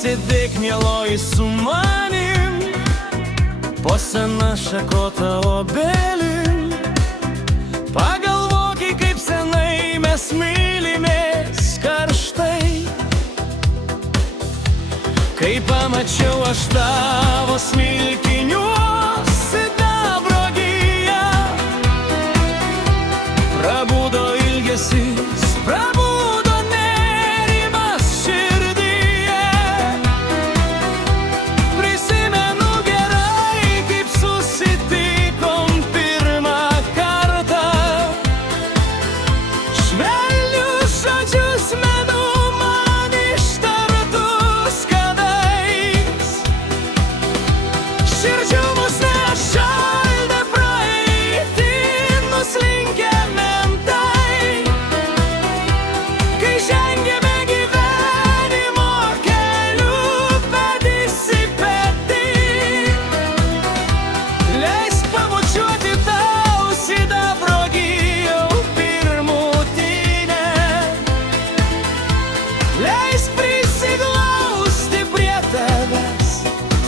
Pasėdėk, mieloji, su manim po sena šakota obelim. Pagalvoki, kaip senai mes mylimės karštai. Kai pamačiau aš tavo smilkiniuos sidabro giją, prabudo ilgesys, prabudo nerimas širdyje. Prisimenu gerai, kaip susitikom pirmą kartą. Švelnius žodžius menu man ištartus kadais. Širdžių mus nešaldė praeitį nuslinkę mentai. Kai žengėme gyvenimo keliu petys į petį, leisk pabučiuoti tau sidabro gijau pirmutinę. Leisk prisiglausti prie tavęs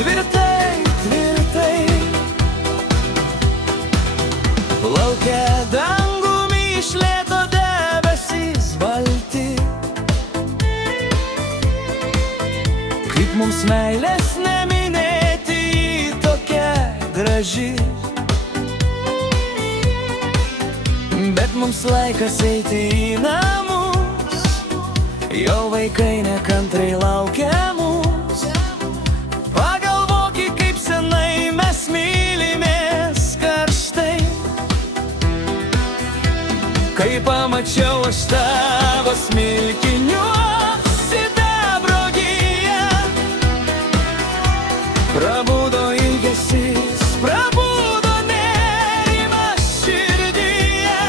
tvirtai, tvirtai. Lauke dangum iš lėto debesys balti. Kaip mums meilės neminėti, ji tokia graži. Bet mums laikas eiti į namus, jau vaikai nekantrai laukia mūs. Pagalvoki, kaip senai mes mylimės karštai. Kai pamačiau aš tavo smilkiniuos sidabro giją, prabudo ilgesys, prabudo nerimas širdyje.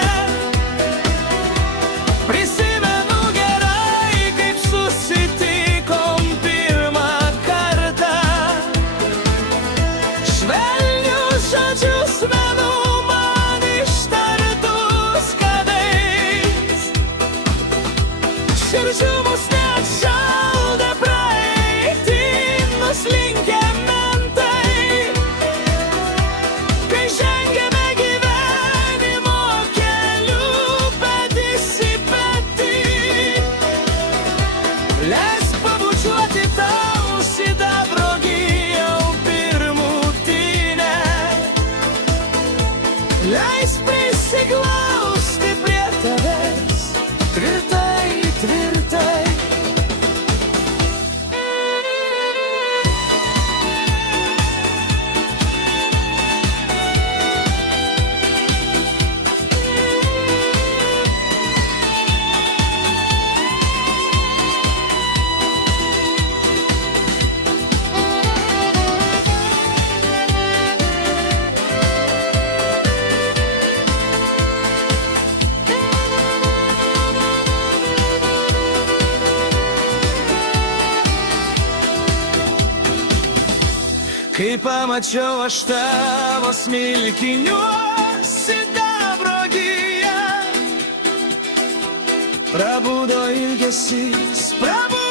Prisimenu gerai, kaip susitikom pirmą kartą. Švelnius žodžius menu man ištartus kadais. Širdžių mus neatšaldė praeitį nuslinkę mentai. Kai žengėme gyvenimo keliu petys į petį, leisk pabučiuoti tau sidabro gijau pirmutinę. Leisk prisiglausti prie tavęs tvirtai, tvirtai. Kai pamačiau aš tavo smilkiniuos sidabro giją, prabudo ilgesys, prabudo